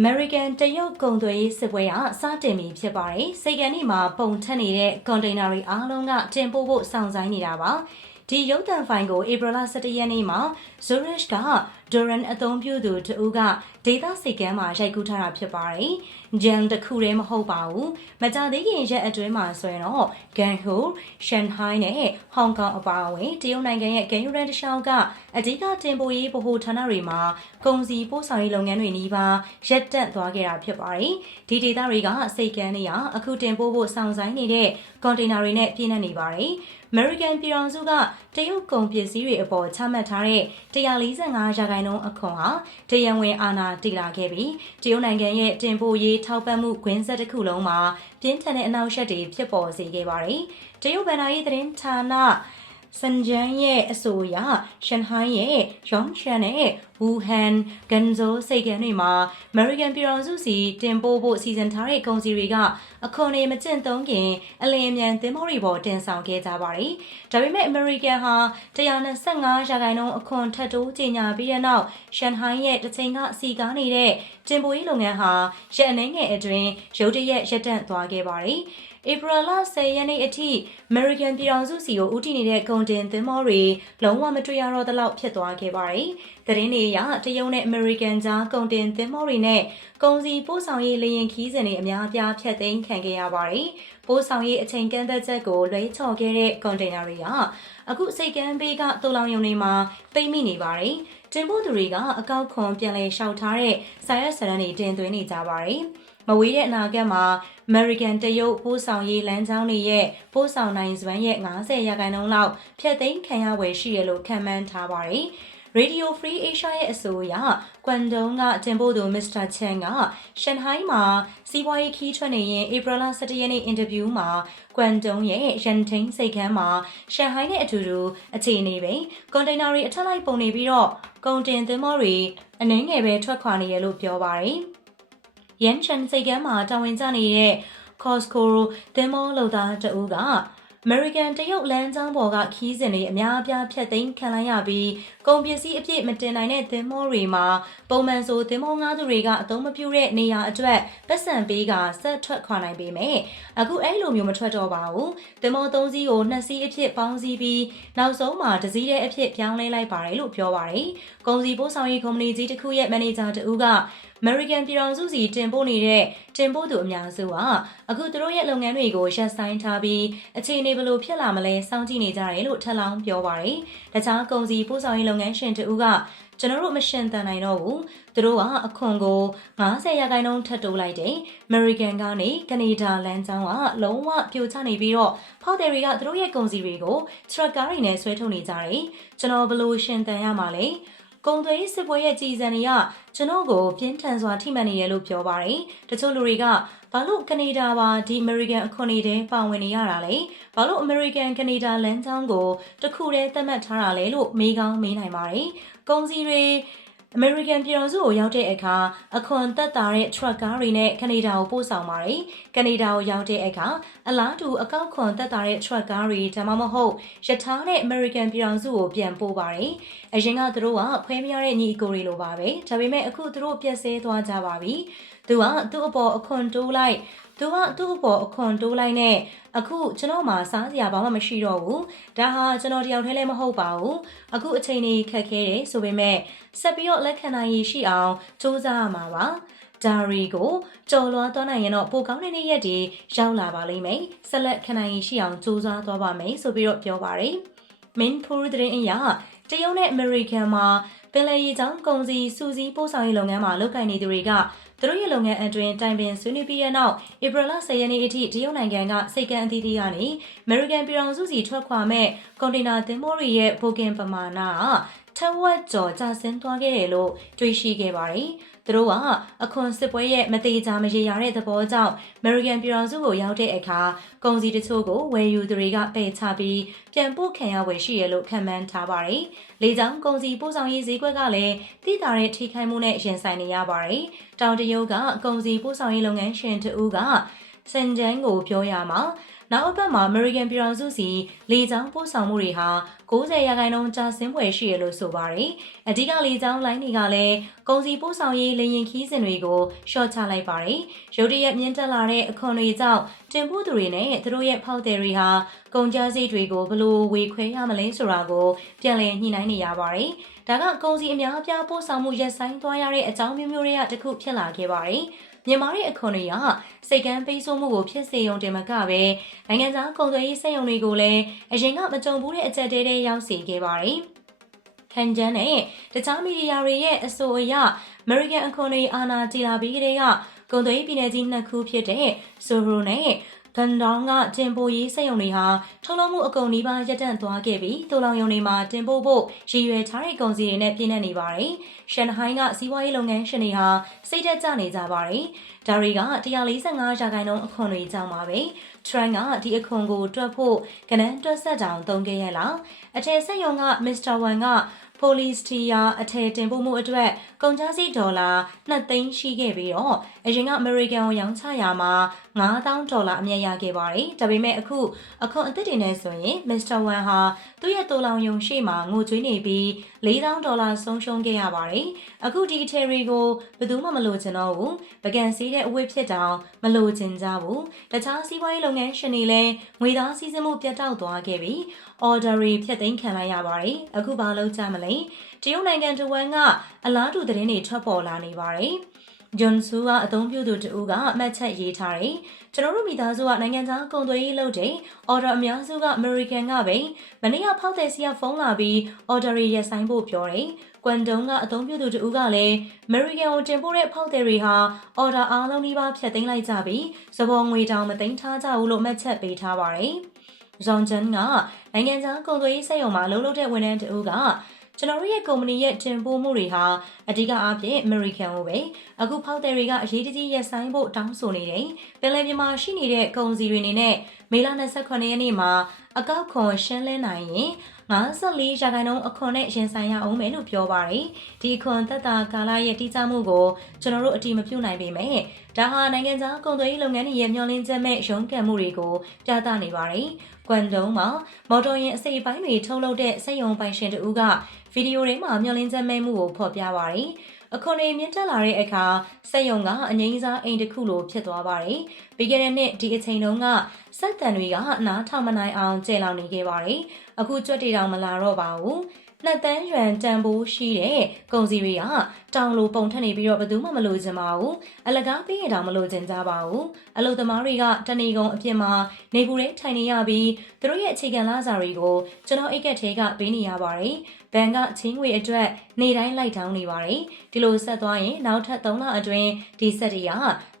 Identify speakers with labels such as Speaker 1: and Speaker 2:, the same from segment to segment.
Speaker 1: American တရုတ်ကုန်သွယ်ရေးစစ်ပွဲကစတင်ပြီဖြစ်ပါတယ်။စိတ်ကန်ဒီမှာပုံထက်နေတဲ့ကွန်တိန်နာတွေအားလုံးကတင်ပို့ဖို့စောင့်ဆိုင်းနေတာပါ။ဒီရုပ်သံဖိုင်ကိုဧပြီလ17ရက်နေ့မှာ Zurich က Duran အသုံးပြုသူတဦးကဒေတာစိတ်ကမ်းမှာရိုက်ကူးထားတာဖြစ်ပါတယ်။ Jan တခုတည်းမဟုတ်ပါဘူး။မကြသေးခင်ရက်အတွင်းမှာဆိုရင်တော့ Guangzhou, Shanghai နဲ့ Hong Kong အပါအဝင်တရုတ်နိုင်ငံရဲ့ဂိမ်းယူရန်တခြားကအဓိကတင်ပို့ရေးဗဟိုဌာနတွေမှာကုန်စည်ပို့ဆောင်ရေးလုပ်ငန်းတွေနီးပါးရပ်တန့်သွားခဲ့တာဖြစ်ပါတယ်။ဒီဒေတာတွေကစိတ်ကမ်းနေရအခုတင်ပို့ဖို့စောင့်ဆိုင်းနေတဲ့ကွန်တိန်နာတွေနဲ့ပြည့်နှက်နေပါတယ်။ American ပြည်ထောင်စုကတရုတ်ကုန်ပစ္စည်းတွေအပေါ်ချမှတ်ထားတဲ့145ရာခိုင်နှုန်းအခွန်ဟာတရားဝင်အာဏာတည်လာခဲ့ပြီးတရုတ်နိုင်ငံရဲ့တင်ပို့ရေးထောက်ပံ့မှုခွင့်ဆက်တစ်ခုလုံးမှာပြင်းထန်တဲ့အနောက်ရှက်တွေဖြစ်ပေါ်စေခဲ့ပါတယ်။တရုတ်ဗန်နာရေးသတင်းဌာန စန်ဂျန်ရဲ့အဆိုအရရှန်ဟိုင်းရဲ့ယောင်ရှန်နဲ့ဝူဟန်ဂန်ဇိုစိတ်ကမ်းတွေမှာ American ပြည်တော်စုစီတင်ပို့ဖို့စီစဉ်ထားတဲ့ကုန်စည်တွေကအခွန်တွေမကျင့်သုံးခင်အလင်းအမြန်သင်္ဘောတွေပေါ်တင်ဆောင်ခဲ့ကြပါတယ်။ဒါပေမဲ့ American ဟာ125ရာခိုင်နှုန်းအခွန်ထပ်တိုးကြေညာပြီးတဲ့နောက်ရှန်ဟိုင်းရဲ့တစ်ချိန်ကစီကားနေတဲ့တင်ပို့ရေးလုပ်ငန်းဟာရက်အနှဲငယ်အတွင်းရုတ်တရက်ရပ်တန့်သွားခဲ့ပါတယ်။ ဧပြီလ10ရက်နေ့အထိ American ပြည်ထောင်စုစီကိုဦးတည်နေတဲ့ကုန်တင်သင်္ဘောတွေလုံးဝမတွေ့ရတော့သလောက်ဖြစ်သွားခဲ့ပါတယ်။သတင်းတွေအရတရုတ်နဲ့ American ကြားကုန်တင်သင်္ဘောတွေနဲ့ကုန်စည်ပို့ဆောင်ရေးလေယာဉ်ခီးစဉ်တွေအများအပြားဖြတ်သိမ်းခံခဲ့ရပါတယ်။ပို့ဆောင်ရေးအချိန်ကန့်သက်ချက်ကိုလွှဲချော်ခဲ့တဲ့ကွန်တိန်နာတွေကအခုစိတ်ကမ်းဘေးကတူလောင်ယုံတွေမှာပိတ်မိနေပါတယ်။တင်ပို့သူတွေကအကောက်ခွန်ပြန်လည်လျှောက်ထားတဲ့စာရွက်စာတမ်းတွေတင်သွင်းနေကြပါတယ်။ မဝေးတဲ့အနာဂတ်မှာ American တရုတ်ပို့ဆောင်ရေးလမ်းကြောင်းတွေရဲ့ပို့ဆောင်နိုင်စွမ်းရဲ့90ရာခိုင်နှုန်းလောက်ဖျက်သိမ်းခံရဝယ်ရှိရလို့ခန့်မှန်းထားပါတယ်။ Radio Free Asia ရဲ့အဆိုအရကွမ်တုံကတင်ပို့သူမစ္စတာချန်ကရှန်ဟိုင်းမှာစီးပွားရေးခီးထွက်နေရင်ဧပြီလ17ရက်နေ့အင်တာဗျူးမှာကွမ်တုံရဲ့ရန်ထိန်စိတ်ခန်းမှာရှန်ဟိုင်းနဲ့အတူတူအခြေအနေပဲကွန်တိန်နာတွေအထက်လိုက်ပုံနေပြီးတော့ကုန်တင်သင်္ဘောတွေအနှင်းငယ်ပဲထွက်ခွာနေရလို့ပြောပါတယ်။ ရန်ချန်စိတ်ကမ်းမှာတာဝန်ကျနေတဲ့ Costco သင်္ဘောလုပ်သားတဦးက American တရုတ်လမ်းကြောင်းပေါ်ကခီးစဉ်တွေအများအပြားဖြတ်သိမ်းခံလိုက်ရပြီးကုန်ပစ္စည်းအပြည့်မတင်နိုင်တဲ့သင်္ဘောတွေမှာပုံမှန်ဆိုသင်္ဘောငါးသူတွေကအသုံးမပြုတဲ့နေရာအတွက်ပတ်စံပေးကဆက်ထွက်ခွာနိုင်ပေမဲ့အခုအဲ့လိုမျိုးမထွက်တော့ပါဘူးသင်္ဘောသုံးစီးကိုနှစ်စီးအဖြစ်ပေါင်းစည်းပြီးနောက်ဆုံးမှာတစ်စီးတဲ့အဖြစ်ပြောင်းလဲလိုက်ပါတယ်လို့ပြောပါတယ်ကုန်စည်ပို့ဆောင်ရေးကုမ္ပဏီကြီးတစ်ခုရဲ့မန်နေဂျာတဦးက American ပြည်တော်စုစီတင်ပို့နေတဲ့တင်ပို့သူအများစုကအခုသူတို့ရဲ့လုပ်ငန်းတွေကိုရပ်ဆိုင်းထားပြီးအခြေအနေဘယ်လိုဖြစ်လာမလဲစောင့်ကြည့်နေကြတယ်လို့ထပ်လောင်းပြောပါတယ်။တခြားကုန်စည်ပို့ဆောင်ရေးလုပ်ငန်းရှင်တဦးကကျွန်တော်တို့မရှင်တန်နိုင်တော့ဘူး။သူတို့ကအခွန်ကို90ရာခိုင်နှုန်းထပ်တိုးလိုက်တယ်။ American ကနေကနေဒါလမ်းကြောင်းကလုံးဝပြိုကျနေပြီးတော့ဖောက်တယ်တွေကသူတို့ရဲ့ကုန်စည်တွေကို truck ကားတွေနဲ့ဆွဲထုတ်နေကြတယ်။ကျွန်တော်ဘယ်လိုရှင်တန်ရမှာလဲ။ ကုံသွေးစစ်ပွဲရဲ့ကြည်စံတွေကကျွန်တော်ကိုပြင်းထန်စွာထိမှန်နေရလို့ပြောပါတယ်။တချို့လူတွေကဘာလို့ကနေဒါပါဒီ American အခွန်တွေထဲပါဝင်နေရတာလဲ။ဘာလို့ American ကနေဒါလမ်းကြောင်းကိုတခုတည်းသတ်မှတ်ထားတာလဲလို့မေးကောင်းမေးနိုင်ပါတယ်။ကုံစီတွေ American ပြည်တော်စုကိုရောက်တဲ့အခါအခွန်သက်သာတဲ့ truck ကားတွေနဲ့ကနေဒါကိုပို့ဆောင်ပါတယ်။ ကနေဒါကိုရောက်တဲ့အခါအလားတူအကောက်ခွန်သက်သာတဲ့ truck ကားတွေဒါမှမဟုတ်ရထားတဲ့ American ပြည်တော်စုကိုပြန်ပို့ပါတယ်။အရင်ကသူတို့ကဖွဲမရတဲ့ညီအကိုတွေလိုပါပဲ။ဒါပေမဲ့အခုသူတို့ပြက်ဆဲသွားကြပါပြီ။သူကသူ့အပေါ်အခွန်တိုးလိုက်သူကသူ့အပေါ်အခွန်တိုးလိုက်နဲ့အခုကျွန်တော်မှစားစရာဘာမှမရှိတော့ဘူးဒါဟာကျွန်တော်တယောက်တည်းလည်းမဟုတ်ပါဘူးအခုအချိန်ကြီးခက်ခဲတယ်ဆိုပေမဲ့ဆက်ပြီးတော့လက်ခံနိုင်ရရှိအောင်စူးစမ်းရမှာပါ ဒါရီကိုကြော်လွှားသွားနိုင်ရင်တော့ပိုကောင်းတဲ့နေ့ရက်တွေရောက်လာပါလိမ့်မယ်ဆက်လက်ခံနိုင်ရရှိအောင်စူးစမ်းသွားပါမယ်ဆိုပြီးတော့ပြောပါတယ်မင်းဖူးတဲ့ရင်အရတရုတ်နဲ့အမေရိကန်မှာပင်လယ်ရေကြောင်းကုန်စည်စူးစီးပို့ဆောင်ရေးလုပ်ငန်းမှာလုပ်ကိုင်နေသူတွေကသူတို့ရဲ့လုပ်ငန်းအတွင်းတိုင်ပင်ဆွေးနွေးပြီးတဲ့နောက်ဧပြီလ10ရက်နေ့အထိတရုတ်နိုင်ငံကစိတ်ကမ်းအသီးသီးကနေ American ပြည်ထောင်စုစီထွက်ခွာမဲ့ကွန်တိန်နာသင်္ဘောတွေရဲ့ဘိုကင်ပမာဏထက်ဝက်ကျော်ကျဆင်းသွားခဲ့တယ်လို့တွေ့ရှိခဲ့ပါတယ်။ သူတို့ကအခွန်စစ်ပွဲရဲ့မသေးချာမရေရာတဲ့သဘောကြောင့် American ပြည်ထောင်စုကိုရောက်တဲ့အခါကုန်စည်တချို့ကိုဝယ်ယူသူတွေကပယ်ချပြီးပြန်ပို့ခံရဝယ်ရှိရလို့ခံမှန်းထားပါတယ်။လေကြောင်းကုန်စည်ပို့ဆောင်ရေးဈေးကွက်ကလည်းတိတာတဲ့ထိခိုက်မှုနဲ့ရင်ဆိုင်နေရပါတယ်။တောင်တရုတ်ကကုန်စည်ပို့ဆောင်ရေးလုပ်ငန်းရှင်တဦးကစန်ဂျန်ကိုပြောရမှာ နောက်အပတ်မှာ American ပြည်ထောင်စုစီလေကြောင်းပို့ဆောင်မှုတွေဟာ90ရာခိုင်နှုန်းကျဆင်းဖွယ်ရှိရလို့ဆိုပါတယ်။အဓိကလေကြောင်းလိုင်းတွေကလည်းကုန်စည်ပို့ဆောင်ရေးလေယာဉ်ခီးစဉ်တွေကိုရှော့ချလိုက်ပါတယ်။ရုတ်တရက်မြင့်တက်လာတဲ့အခွန်တွေကြောင့်တင်ပို့သူတွေနဲ့သူတို့ရဲ့ဖောက်သည်တွေဟာကုန်ကျစရိတ်တွေကိုဘလို့ဝေခွဲရမလဲဆိုတာကိုပြန်လည်ညှိနှိုင်းနေရပါတယ်။ဒါကကုန်စည်အများအပြားပို့ဆောင်မှုရပ်ဆိုင်းသွားရတဲ့အကြောင်းမျိုးမျိုးတွေကတခုဖြစ်လာခဲ့ပါတယ်။ မြန်မာရဲ့အခွန်တွေကစိတ်ကမ်းပေးဆိုးမှုကိုဖြစ်စေုံတင်မကပဲနိုင်ငံသားကုန်သွယ်ရေးစက်ရုံတွေကိုလည်းအရင်ကမကြုံဘူးတဲ့အကြက်တဲတဲရောက်စေခဲ့ပါတယ်။ခံကျန်းနဲ့တခြားမီဒီယာတွေရဲ့အဆိုအရ American အခွန်တွေအာဏာတည်လာပြီးကတည်းကကုန်သွယ်ရေးပြည်နယ်ကြီးနှစ်ခုဖြစ်တဲ့ Soho နဲ့ ကန်ဒေါင်းကတင်ပို့ရေးစက်ရုံတွေဟာထုတ်လုပ်မှုအကုန်နီးပါးရပ်တန့်သွားခဲ့ပြီးတိုးလောင်ရုံတွေမှာတင်ပို့ဖို့ရည်ရွယ်ထားတဲ့ကုန်စည်တွေနဲ့ပြည့်နေနေပါတယ်။ရှန်ဟိုင်းကစီးပွားရေးလုပ်ငန်းရှင်တွေဟာစိတ်သက်သာနေကြပါတယ်။ဒါတွေက145ရာခိုင်နှုန်းအခွန်တွေကြောင့်ပါပဲ။ Trend ကဒီအခွန်ကိုတွက်ဖို့ကနန်းတွက်ဆက်တောင်သုံးခဲ့ရလား။အထည်စက်ရုံက Mr. Wan ကပိုလီစတီယာအထည်တင်ပို့မှုအတွက်ကုန်ကျစရိတ်ဒေါ်လာ2သိန်းရှိခဲ့ပြီးတော့အရင်ကအမေရိကန်ကိုရောင်းချရာမှာ9000ဒေါ်လာအမြတ်ရခဲ့ပါတယ်။ဒါပေမဲ့အခုအခွန်အသစ်တွေနဲ့ဆိုရင်မစ္စတာဝမ်ဟာသူ့ရဲ့တိုးလောင်ယုံရှိမှငိုကြွေးနေပြီး4000ဒေါ်လာဆုံးရှုံးခဲ့ရပါတယ်။အခုဒီအထည်တွေကိုဘယ်သူမှမလိုချင်တော့ဘူး။ပကံစည်းတဲ့အဝတ်ဖြစ်တောင်မလိုချင်ကြဘူး။တခြားစီးပွားရေးလုပ်ငန်းရှင်တွေလည်းငွေသားစီးဆင်းမှုပြတ်တောက်သွားခဲ့ပြီး order တွေဖြတ်သိမ်းခံလိုက်ရပါတယ်။အခုဘာလုပ်ကြမလဲ။တရုတ်နိုင်ငံတဝမ်းကအလားတူသတင်းတွေထွက်ပေါ်လာနေပါတယ်။ ဂျွန်ဆူကအသုံးပြုသူတဦးကအမှတ်ချက်ရေးထားတယ်။ကျွန်တော်တို့မိသားစုကနိုင်ငံသားကုန်သွယ်ရေးလုပ်တယ်။ order အများစုက American ကပဲမနေ့ကဖောက်တဲ့စီကဖုန်းလာပြီး order ရရက်ဆိုင်ဖို့ပြောတယ်။ကွမ်တုံကအသုံးပြုသူတဦးကလည်း American ကိုတင်ပို့တဲ့ဖောက်တဲ့တွေဟာ order အားလုံးဒီပါဖြတ်သိမ်းလိုက်ကြပြီးစပေါ်ငွေတောင်မသိမ်းထားကြဘူးလို့မှတ်ချက်ပေးထားပါတယ်။ဇွန်ဂျန်ကနိုင်ငံခြားကုန်သွယ်ရေးစက်ရုံမှာအလုပ်လုပ်တဲ့ဝန်ထမ်းတဦးက ကျွန်တော်တို့ရဲ့ကုမ္ပဏီရဲ့တင်ပို့မှုတွေဟာအဓိကအားဖြင့် American ကိုပဲအခုဖောက်သည်တွေကအရေးတကြီးရက်ဆိုင်ဖို့တောင်းဆိုနေတယ်။ပင်လယ်ပြင်မှာရှိနေတဲ့ကုန်စည်တွေအနေနဲ့မေလ28ရက်နေ့မှာအကောက်ခွန်ရှင်းလင်းနိုင်ရင်54ရာခိုင်နှုန်းအခွန်နဲ့ရင်ဆိုင်ရအောင်မယ်လို့ပြောပါတယ်။ဒီခွန်သက်သာကာလရဲ့တိကျမှုကိုကျွန်တော်တို့အတိမပြုနိုင်ပေမဲ့ဒါဟာနိုင်ငံခြားကုန်သွယ်ရေးလုပ်ငန်းတွေရဲ့မျှော်လင့်ချက်မဲ့ရုန်းကန်မှုတွေကိုပြသနေပါတယ်။ကွမ်တုံးမှာမော်တော်ယာဉ်အစိပ်ပိုင်းတွေထုတ်လုပ်တဲ့စက်ရုံပိုင်ရှင်တဦးက ဗီဒီယိုတွေမှာမျှော်လင့်ချက်မဲ့မှုကိုဖော်ပြပါတယ်။အခွန်တွေမြင့်တက်လာတဲ့အခါစက်ယုံကအငိမ့်စားအိမ်တစ်ခုလိုဖြစ်သွားပါတယ်။ပြီးခဲ့တဲ့နှစ်ဒီအချိန်တုန်းကစက်တန်တွေကနားထောင်မနိုင်အောင်ကျဲလောင်နေခဲ့ပါတယ်။အခုကြွက်တီတောင်မလာတော့ပါဘူး။နှစ်တန်းရွယ်တန်ဖိုးရှိတဲ့ကုန်စည်တွေက တောင်လိုပုံထက်နေပြီးတော့ဘယ်သူမှမလိုချင်ပါဘူးအလကားပေးရင်တောင်မလိုချင်ကြပါဘူးအလုသမားတွေကတဏီကုံအပြစ်မှာနေပူတွေထိုင်နေရပြီးသူတို့ရဲ့အခြေခံလစာတွေကိုကျွန်တော်အိတ်ကက်ထဲကပေးနေရပါတယ်ဘဏ်ကချင်းငွေအတွက်နေတိုင်းလိုက်တောင်းနေပါတယ်ဒီလိုဆက်သွားရင်နောက်ထပ်3လအတွင်းဒီဆက်တွေက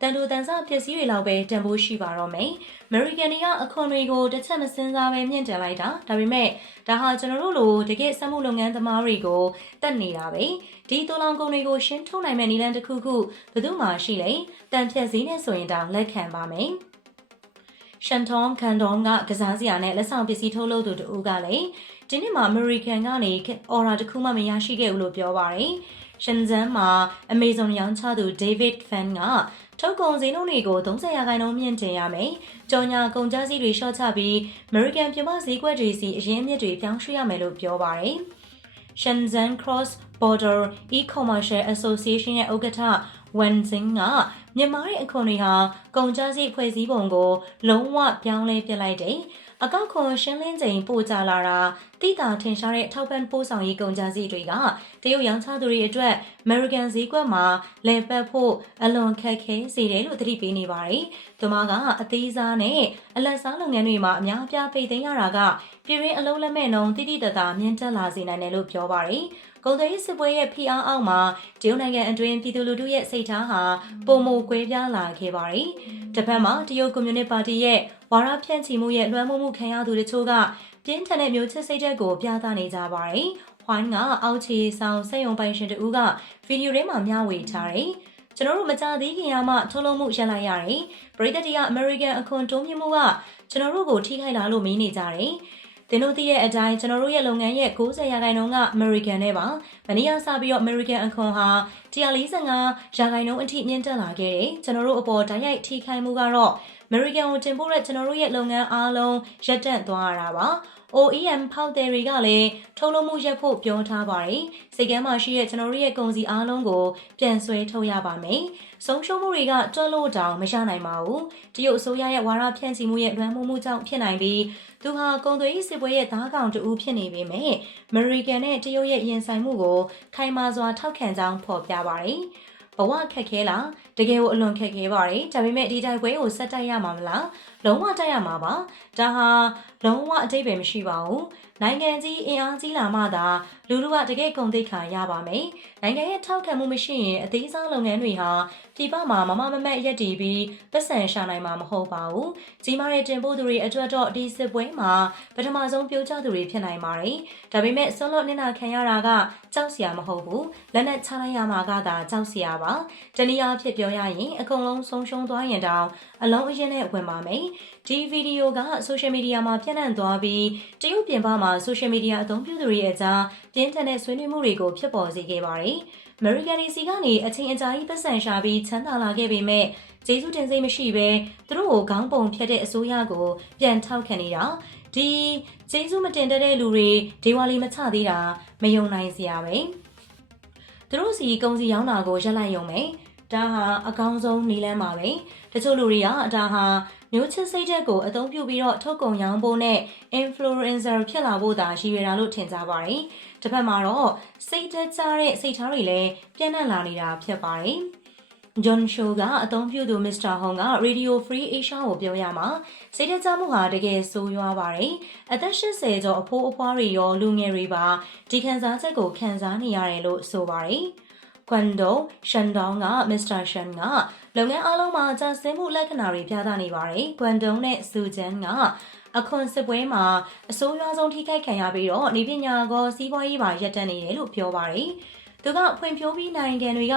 Speaker 1: တန်တူတန်ဆပစ္စည်းတွေလောက်ပဲတန်ဖိုးရှိပါတော့မယ်။ American တွေကအခွန်တွေကိုတစ်ချက်မစင်းစားပဲမြင့်တင်လိုက်တာဒါပေမဲ့ဒါဟာကျွန်တော်တို့လိုတကယ်စက်မှုလုပ်ငန်းသမားတွေကိုတက်နေတာပဲ။ဒီတိုးလောင်ကုန်တွေကိုရှင်းထုတ်နိုင်မဲ့နည်းလမ်းတစ်ခုခုဘယ်သူမှရှိလေတန်ဖြတ်စည်းနဲ့ဆိုရင်တောင်လက်ခံပါမယ်။ရှန်ထုံးကန်ဒွန်ကကစားစရာနဲ့လက်ဆောင်ပစ္စည်းထုတ်လုပ်သူတူကလည်းဒီနေ့မှာ American ကနေ order တစ်ခုမှမရရှိခဲ့ဘူးလို့ပြောပါတယ်။ရှင်ဇန်မှာ Amazon ရောင်းချသူ David Fan ကထုတ်ကုန်ဈေးနှုန်းတွေကို30ရာခိုင်နှုန်းမြင့်တင်ရမယ်။ကြော်ညာကုန်ကျစည်းတွေရှော့ချပြီး American ပြည်ပဈေးကွက်တွေစီအရင်းအမြစ်တွေပြောင်းရွှေ့ရမယ်လို့ပြောပါတယ်။ Shenzhen Cross Border E-Commercial Association ရဲ့ဥက္ကဋ္ဌ Wen Xing ကမြန်မာရဲ့အခွန်တွေဟာကုန်ကျစရိတ်ဖွဲ့စည်းပုံကို လုံးဝပြောင်းလဲပြလိုက်တယ်။အကောက်ခွန်ရှင်းလင်းချိန်ပို့ကြလာတာတိတာထင်ရှားတဲ့ထောက်ပံ့ပို့ဆောင်ရေးကုန်ကြစည်တွေကတရုတ်ရောင်းချသူတွေအတွက် American ဈေးကွက်မှာလည်ပတ်ဖို့အလွန်ခက်ခဲစေတယ်လို့သတိပေးနေပါတယ်။သူမကအသေးစားနဲ့အလက်စားလုပ်ငန်းတွေမှာအများအပြားဖိတ်သိမ်းရတာကပြည်ရင်းအလုံးလက်မဲ့နှုံတိတိတသာမြင့်တက်လာစေနိုင်တယ်လို့ပြောပါတယ်။ ကုန်သွယ်ရေးစစ်ပွဲရဲ့ဖိအားအောက်မှာတရုတ်နိုင်ငံအတွင်းပြည်သူလူထုရဲ့စိတ်ထားဟာပုံမကွဲပြားလာခဲ့ပါတယ်။တစ်ဖက်မှာတရုတ်ကွန်မြူနစ်ပါတီရဲ့ဝါရဖြန့်ချီမှုရဲ့လွှမ်းမိုးမှုခံရသူတို့ချို့ကပြင်းထန်တဲ့မျိုးချစ်စိတ်ဓာတ်ကိုပြသနေကြပါတယ်။ဟွိုင်းကအောက်ခြေဆောင်စက်ယုံပိုင်ရှင်တူကဗီဒီယိုထဲမှာမျှဝေထားတယ်။ကျွန်တော်တို့မကြသေးခင်ကမှထုတ်လုပ်မှုရပ်လိုက်ရတယ်။ပရိသတ်တွေကအမေရိကန်အခွန်တိုးမြင့်မှုကကျွန်တော်တို့ကိုထိခိုက်လာလို့မင်းနေကြတယ်။ တသင်တို့သိတဲ့အတိုင်းကျွန်တော်တို့ရဲ့လုပ်ငန်းရဲ့90ရာခိုင်နှုန်းက American နဲ့ပါ။မနေ့ကစပြီးတော့ American အခွန်ဟာ145ရာခိုင်နှုန်းအထိမြင့်တက်လာခဲ့တယ်။ကျွန်တော်တို့အပေါ်တိုက်ရိုက်ထိခိုက်မှုကတော့ American ကိုတင်ပို့တဲ့ကျွန်တော်တို့ရဲ့လုပ်ငန်းအားလုံးရပ်တန့်သွားရတာပါ။ OEM ဖောက်သည်တွေကလည်းထုတ်လုပ်မှုရပ်ဖို့ပြောထားပါတယ်။စိတ်ကမ်းမှာရှိတဲ့ကျွန်တော်တို့ရဲ့ကုန်စည်အားလုံးကိုပြန်ဆွဲထုတ်ရပါမယ်။ ဆုံးရှုံးမှုတွေကတွက်လို့တောင်မရနိုင်ပါဘူး။တရုတ်အစိုးရရဲ့ဝါဒဖြန့်ချီမှုရဲ့လွှမ်းမိုးမှုကြောင့်ဖြစ်နိုင်ပြီးသူဟာကုန်သွယ်ရေးစစ်ပွဲရဲ့သားကောင်တူဖြစ်နေပေမဲ့အမေရိကန်နဲ့တရုတ်ရဲ့ရင်ဆိုင်မှုကိုခိုင်မာစွာထောက်ခံကြောင်းဖော်ပြပါတယ်။ဘဝခက်ခဲလားတကယ်ကိုအလွန်ခက်ခဲပါတယ်ဒါပေမဲ့ဒီတိုက်ပွဲကိုဆက်တိုက်ရမှာမလား လုံးဝတိုက်ရမှာပါဒါဟာလုံးဝအတိတ်ပဲမရှိပါဘူးနိုင်ငံကြီးအင်အားကြီးလာမှသာလူလူကတကယ်ကုန်သိက္ခာရပါမယ်နိုင်ငံရဲ့ထောက်ခံမှုမရှိရင်အသေးစားလုပ်ငန်းတွေဟာပြည်ပမှာမမမမက်ရက်တည်ပြီးပတ်စံရှာနိုင်မှာမဟုတ်ပါဘူးကြီးမားတဲ့တင်ပို့သူတွေအတွက်တော့ဒီစစ်ပွဲမှာပထမဆုံးပြိုကျသူတွေဖြစ်နိုင်ပါတယ်ဒါပေမဲ့ဆွလို့နစ်နာခံရတာကကြောက်စရာမဟုတ်ဘူးလက်နဲ့ချလိုက်ရမှာကသာကြောက်စရာပါတနည်းအားဖြင့်ပြောရရင်အကုန်လုံးဆုံးရှုံးသွားရင်တောင် အလုံးအရင်နဲ့ဝင်ပါမယ်ဒီဗီဒီယိုကဆိုရှယ်မီဒီယာမှာပြန့်နှံ့သွားပြီးတရုတ်ပြင်ပမှာဆိုရှယ်မီဒီယာအသုံးပြုသူတွေရဲ့အကြားပြင်းထန်တဲ့ဆွေးနွေးမှုတွေကိုဖြစ်ပေါ်စေခဲ့ပါတယ်။ American DC ကနေအချင်းအကြာကြီးပတ်စံရှာပြီးချမ်းသာလာခဲ့ပေမဲ့ကျေးဇူးတင်စိတ်မရှိဘဲသူတို့ကိုခေါင်းပုံဖြတ်တဲ့အစိုးရကိုပြန်ထောက်ခံနေတာဒီကျေးဇူးမတင်တဲ့လူတွေဒေဝါလီမချသေးတာမယုံနိုင်စရာပဲသူတို့စီကုံစီရောင်းတာကိုရက်လိုက်ရုံပဲ ဒါဟာအကောင်းဆုံးနည်းလမ်းပါပဲတချို့လူတွေကဒါဟာမျိုးချစ်စိတ်ဓာတ်ကိုအသုံးပြုပြီးတော့ထုတ်ကုန်ရောင်းဖို့နဲ့ influencer ဖြစ်လာဖို့သာရည်ရွယ်တာလို့ထင်ကြပါတယ်။တစ်ဖက်မှာတော့စိတ်ဓာတ်ကျတဲ့စိတ်ထားတွေလည်းပြန့်နှံ့လာနေတာဖြစ်ပါတယ်။ John Show ကအသုံးပြုသူ Mr. Hong က Radio Free Asia ကိုပြောရမှာစိတ်ဓာတ်ကျမှုဟာတကယ်ဆိုးရွားပါတယ်။အသက်80ကျော်အဖိုးအဖွားတွေရောလူငယ်တွေပါဒီခံစားချက်ကိုခံစားနေရတယ်လို့ဆိုပါတယ်။ ကွမ်ဒိုရှန်ဒေါင်းကမစ္စတာရှန်ကလုပ်ငန်းအလုံးမှာကျဆင်းမှုလက္ခဏာတွေပြသနေပါတယ်။ကွမ်ဒုံနဲ့ဆူဂျန်ကအခွန်စစ်ပွဲမှာအဆိုးရွားဆုံးထိခိုက်ခံရပြီးတော့နေပညာကောစီးပွားရေးပါရပ်တန့်နေတယ်လို့ပြောပါတယ်။သူကဖွံ့ဖြိုးပြီးနိုင်ငံတွေက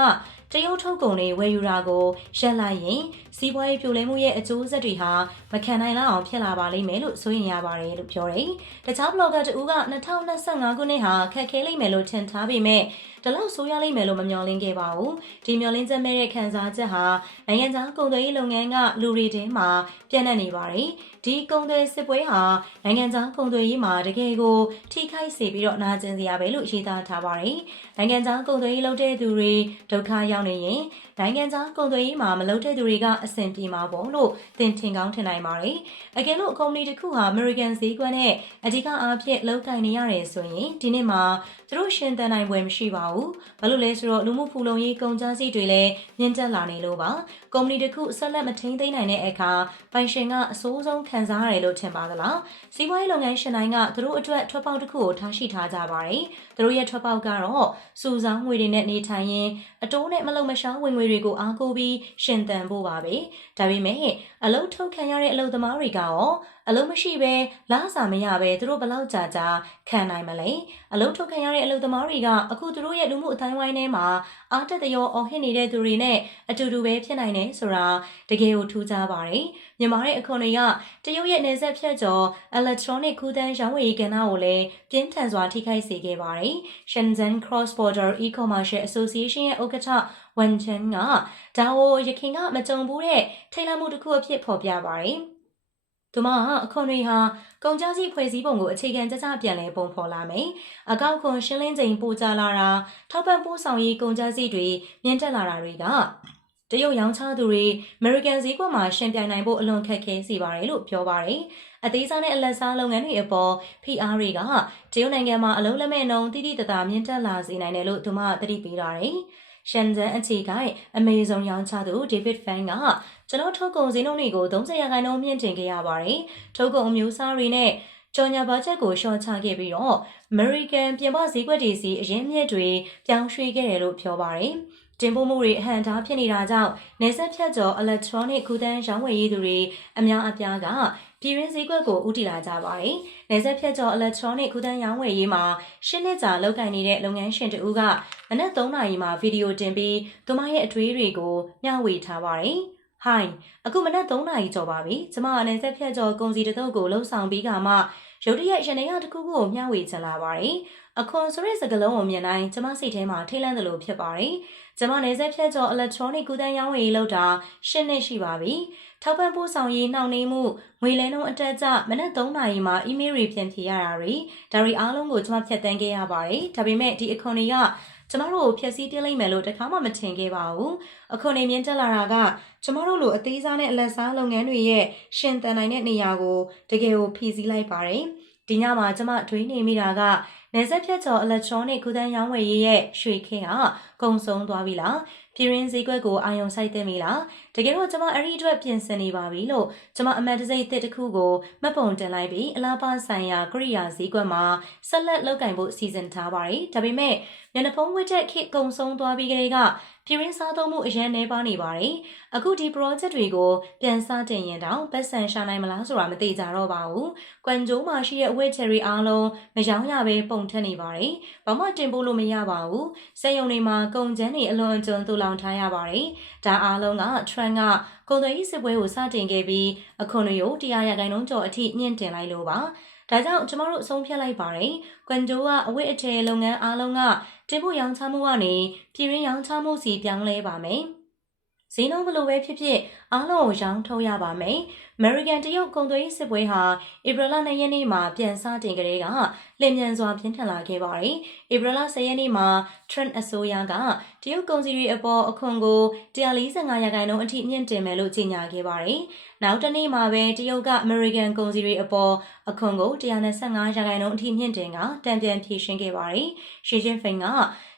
Speaker 1: တရုတ်ထုတ်ကုန်တွေဝယ်ယူတာကိုရပ်လိုက်ရင် စီးပွားရေးပြိုလဲမှုရဲ့အကျိုးဆက်တွေဟာမခံနိုင်လောက်အောင်ဖြစ်လာပါလိမ့်မယ်လို့ဆိုရင်ရပါတယ်လို့ပြောတယ်။တခြားဘလော့ဂါတူက2025ခုနှစ်ဟာခက်ခဲလိမ့်မယ်လို့ထင်ထားပေမဲ့ဒီလောက်ဆိုးရလိမ့်မယ်လို့မမျှော်လင့်ခဲ့ပါဘူး။ဒီမျှော်လင့်ချက်မဲ့တဲ့ခံစားချက်ဟာနိုင်ငံခြားကုန်သွယ်ရေးလုပ်ငန်းကလူတွေထဲမှာပြန့်နှံ့နေပါတယ်။ဒီကုန်သွယ်စစ်ပွဲဟာနိုင်ငံခြားကုန်သွယ်ရေးမှာတကယ်ကိုထိခိုက်စေပြီးတော့နာကျင်စရာပဲလို့ရေးသားထားပါတယ်။နိုင်ငံခြားကုန်သွယ်ရေးလုပ်တဲ့သူတွေဒုက္ခရောက်နေရင် နိုင်ငံခြားကုန်သွယ်ရေးမှာမလုပ်တဲ့သူတွေကအဆင်ပြေမှာပေါ့လို့သင်ထင်ကောင်းထင်နိုင်ပါတယ်။အကယ်လို့ကုမ္ပဏီတစ်ခုဟာ American ဈေးကွက်နဲ့အဓိကအားဖြင့်လုပ်ကိုင်နေရတယ်ဆိုရင်ဒီနေ့မှာသူတို့ရှင်သန်နိုင်ပွဲမရှိပါဘူး။ဘာလို့လဲဆိုတော့လူမှုဖူလုံရေးကုန်ကျစရိတ်တွေလည်းမြင့်တက်လာနေလို့ပါ။ကုမ္ပဏီတစ်ခုဆက်လက်မထိန်းသိမ်းနိုင်တဲ့အခါပိုင်ရှင်ကအစိုးဆုံးခံစားရတယ်လို့ထင်ပါသလား။စီးပွားရေးလုပ်ငန်းရှင်တိုင်းကသူတို့အတွက်ထွက်ပေါက်တစ်ခုကိုထားရှိထားကြပါတယ်။သူတို့ရဲ့ထွက်ပေါက်ကတော့စုဆောင်းငွေတွေနဲ့နေထိုင်ရင်အတိုးနဲ့မလုံမရှားဝင်ငွေတွေကိုအားကိုးပြီးရှင်သန်ဖို့ပါပဲ။ဒါပေမဲ့အလုတ်ထုတ်ခံရတဲ့အလုတ်သမားတွေကရောအလုံးမရှိပဲလားစာမရပဲသူတို့ဘလောက်ကြာကြာခံနိုင်မလဲအလုံးထုတ်ခံရတဲ့အလုပ်သမားတွေကအခုသူတို့ရဲ့လူမှုအတိုင်းဝိုင်းထဲမှာအားတက်တရောအော်ဟစ်နေတဲ့သူတွေနဲ့အတူတူပဲဖြစ်နိုင်တယ်ဆိုတာတကယ်ကိုထူးခြားပါတယ်မြန်မာရဲ့အခွန်တွေကတရုတ်ရဲ့နေဆက်ဖြတ်ကျော် electronic ကူးသန်းရောင်းဝယ်ရေးကဏ္ဍကိုလည်းပြင်းထန်စွာထိခိုက်စေခဲ့ပါတယ်။ Shenzhen Cross Border E-commerce Association ရဲ့ဥက္ကဋ္ဌ ဝန်ချန်ကဒါကိုရခင်ကမကြုံဘူးတဲ့ထိတ်လန့်မှုတစ်ခုအဖြစ်ဖော်ပြပါတယ်။သူမအခွန်တွေဟာကုန်ကြစည်ဖွဲ့စည်းပုံကိုအခြေခံကြကြပြန်လဲပုံဖော်လာမယ်။အကောက်ခွန်ရှင်းလင်းချိန်ပိုကြလာတာထောက်ပံ့ပို့ဆောင်ရေးကုန်ကြစည်တွေမြင့်တက်လာတာတွေကတရုတ်ရောင်းချသူတွေ American ဈေးကွက်မှာရှင်ပြိုင်နိုင်ဖို့အလွန်ခက်ခဲစေပါတယ်လို့ပြောပါတယ်။အသေးစားနဲ့အလက်စားလုပ်ငန်းတွေအပေါ် PR တွေကတရုတ်နိုင်ငံမှာအလုံးလက်မဲ့နှုန်းတိတိတသားမြင့်တက်လာစေနိုင်တယ်လို့သူမသတိပေးထားတယ်။ ရှန်ဇန်အခြေကိုက်အမေဇုံရောင်းချသူဒေးဗစ်ဖန်ကကျွန်တော်ထုတ်ကုန်ဈေးနှုန်းတွေကို30ရာခိုင်နှုန်းမြင့်တင်ခဲ့ရပါတယ်။ထုတ်ကုန်အမျိုးအစားတွေနဲ့ကြော်ညာဘတ်ဂျက်ကိုရှော့ချခဲ့ပြီးတော့ American ပြင်ပဈေးကွက်တွေစီအရင်မြင့်တွေပြောင်းရွှေ့ခဲ့တယ်လို့ပြောပါတယ်။ တင်ပို့မှုတွေအဟန့်တားဖြစ်နေတာကြောင့်နေဆက်ဖြတ်ကျော် electronic ခုတန်းရောင်းဝယ်ရေးသူတွေအများအပြားကပြည်ရင်းဈေးကွက်ကိုဦးတည်လာကြပါတယ်။နေဆက်ဖြတ်ကျော် electronic ခုတန်းရောင်းဝယ်ရေးမှာရှင်းနှစ်ကြာလုပ်ကိုင်နေတဲ့လုပ်ငန်းရှင်တဦးကမနက်3နာရီမှာဗီဒီယိုတင်ပြီးသူမရဲ့အထွေးတွေကိုမျှဝေထားပါတယ်။ Hi အခုမနက်3နာရီကျော်ပါပြီ။ကျမအနေဆက်ဖြတ်ကျော်ကုန်စည်တသုတ်ကိုလှုပ်ဆောင်ပြီးကမှရုတ်တရက်ရနေရတစ်ခုခုကိုမျှဝေချင်လာပါတယ်အခွန်ဆိုတဲ့စကားလုံးကိုမြင်တိုင်းကျမစိတ်ထဲမှာထိတ်လန့်သလိုဖြစ်ပါတယ် ကျမနေဆက်ဖြတ်ကျော် electronic ကုသန်းရောင်းဝယ်ရေးလုပ်တာရှင်းနေရှိပါပြီထောက်ပံ့ပို့ဆောင်ရေးနှောင့်နှေးမှုငွေလဲနှုန်းအတက်ကျမနက်3နာရီမှာ email တွေပြန်ဖြေရတာတွေဒါတွေအားလုံးကိုကျမဖြတ်တန်းခဲ့ရပါတယ်ဒါပေမဲ့ဒီအခွန်တွေကကျမတို့ကိုဖျက်ဆီးပြလိုက်မယ်လို့တခါမှမထင်ခဲ့ပါဘူးအခွန်နေမြင့်တက်လာတာကကျမတို့လိုအသေးစားနဲ့အလက်စားလုပ်ငန်းတွေရဲ့ရှင်သန်နိုင်တဲ့နေရာကိုတကယ်ကိုဖီစည်းလိုက်ပါတယ် ဒီညမှာကျမတွေးနေမိတာကနေဆက်ဖြတ်ကျော် electronic ကုသန်းရောင်းဝယ်ရေးရဲ့ရွှေခင်းကကုံဆုံးသွားပြီလားပြည်ရင်းဈေးကွက်ကိုအာယုံစိုက်သိမိလားတကယ်တော့ကျမအဲ့ဒီအတွက်ပြင်ဆင်နေပါပြီလို့ကျမအမတ်တစိမ့်တစ်တစ်ခုကိုမှတ်ပုံတင်လိုက်ပြီးအလားပါဆိုင်ရာကရိယာဈေးကွက်မှာဆက်လက်လုပ်ကင်ဖို့စီစဉ်ထားပါတယ်ဒါပေမဲ့မျက်နှာဖုံးဝတ်ချက်ခေတ်ကုံဆုံးသွားပြီးကလေးက ပြည်ရင်းစားသုံးမှုအရင်နှဲပါနေပါတယ်အခုဒီ project တွေကိုပြန်စတင်ရင်တောင်ပတ်စံရှာနိုင်မလားဆိုတာမသိကြတော့ပါဘူးကွမ်ဂျိုးမှာရှိတဲ့အဝတ်ချယ်ရီအားလုံးမရောင်းရပဲပုံထက်နေပါတယ်ဘာမှတင်ပို့လို့မရပါဘူးစက်ရုံတွေမှာကုန်ကျန်းတွေအလွန်အကျွံတူလောင်ထားရပါတယ်ဒါအားလုံးက trend ကကုန်သွယ်ရေးစစ်ပွဲကိုစတင်ခဲ့ပြီးအခွန်တွေကိုတရားရဂိုင်နှုန်းကျော်အထိညှင့်တင်လိုက်လို့ပါဒါကြောင့်ကျမတို့အဆုံးဖြတ်လိုက်ပါတယ်။ကွမ်ဂျိုကအဝတ်အထည်လုပ်ငန်းအားလုံးက တင်ဖို့ရောင်းချမှုကနေပြည်ရင်းရောင်းချမှုစီပြောင်းလဲပါမယ်။ ဈေးနှုန်းဘလို့ပဲဖြစ်ဖြစ်အားလုံးကိုရောင်းထုတ်ရပါမယ်။ American တရုတ်ကုန်သွယ်ရေးစစ်ပွဲဟာဧပြီလ2ရက်နေ့မှာပြန်စတင်ကြတဲ့ကလျင်မြန်စွာပြင်းထန်လာခဲ့ပါတယ်။ဧပြီလ10ရက်နေ့မှာ Trump အစိုးရကတရုတ်ကုန်စည်တွေအပေါ်အခွန်ကို145ရာခိုင်နှုန်းအထိမြင့်တင်မယ်လို့ကြေညာခဲ့ပါတယ်။နောက်တစ်နေ့မှာပဲတရုတ်က American ကုန်စည်တွေအပေါ်အခွန်ကို125ရာခိုင်နှုန်းအထိမြင့်တင်ကတံပြန်ဖြေရှင်းခဲ့ပါတယ်။ရှီကျင်းဖိန်က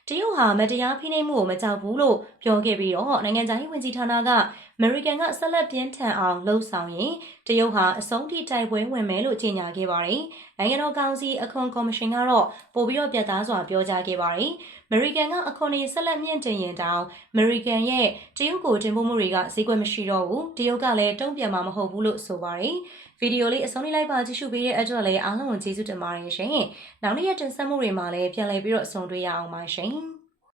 Speaker 1: တရုတ်ဟာမတရားဖိနှိပ်မှုကိုမကြောက်ဘူးလို့ပြောခဲ့ပြီးတော့နိုင်ငံခြားရေးဝန်ကြီးဌာနကအမေရိကန်ကဆက်လက်ပြင်းထန်အောင်လှုံ့ဆော်ရင်တရုတ်ဟာအဆုံးထိတိုက်ပွဲဝင်မယ်လို့ကြေညာခဲ့ပါတယ်။နိုင်ငံတော်ကောင်စီအခွန်ကော်မရှင်ကတော့ပို့ပြီးတော့ပြတ်သားစွာပြောကြားခဲ့ပါတယ်။ အမေရိကန်ကအခွန်တွေဆက်လက်မြင့်တင်ရင်တောင်အမေရိကန်ရဲ့တရုတ်ကိုတင်ပို့မှုတွေကဈေးကွက်မရှိတော့ဘူး။တရုတ်ကလည်းတုံ့ပြန်မှာမဟုတ်ဘူးလို့ဆိုပါတယ်။ဗီဒီယိုလေးအဆုံးလေးလိုက်ပါကြည့်ရှုပေးတဲ့အတွက်လည်းအားလုံးကိုကျေးဇူးတင်ပါတယ်ရှင်။နောက်နေ့ရက်တင်ဆက်မှုတွေမှာလည်းပြန်လည်ပြီးတော့အဆုံးတွေ့ရအောင်ပါရှင်။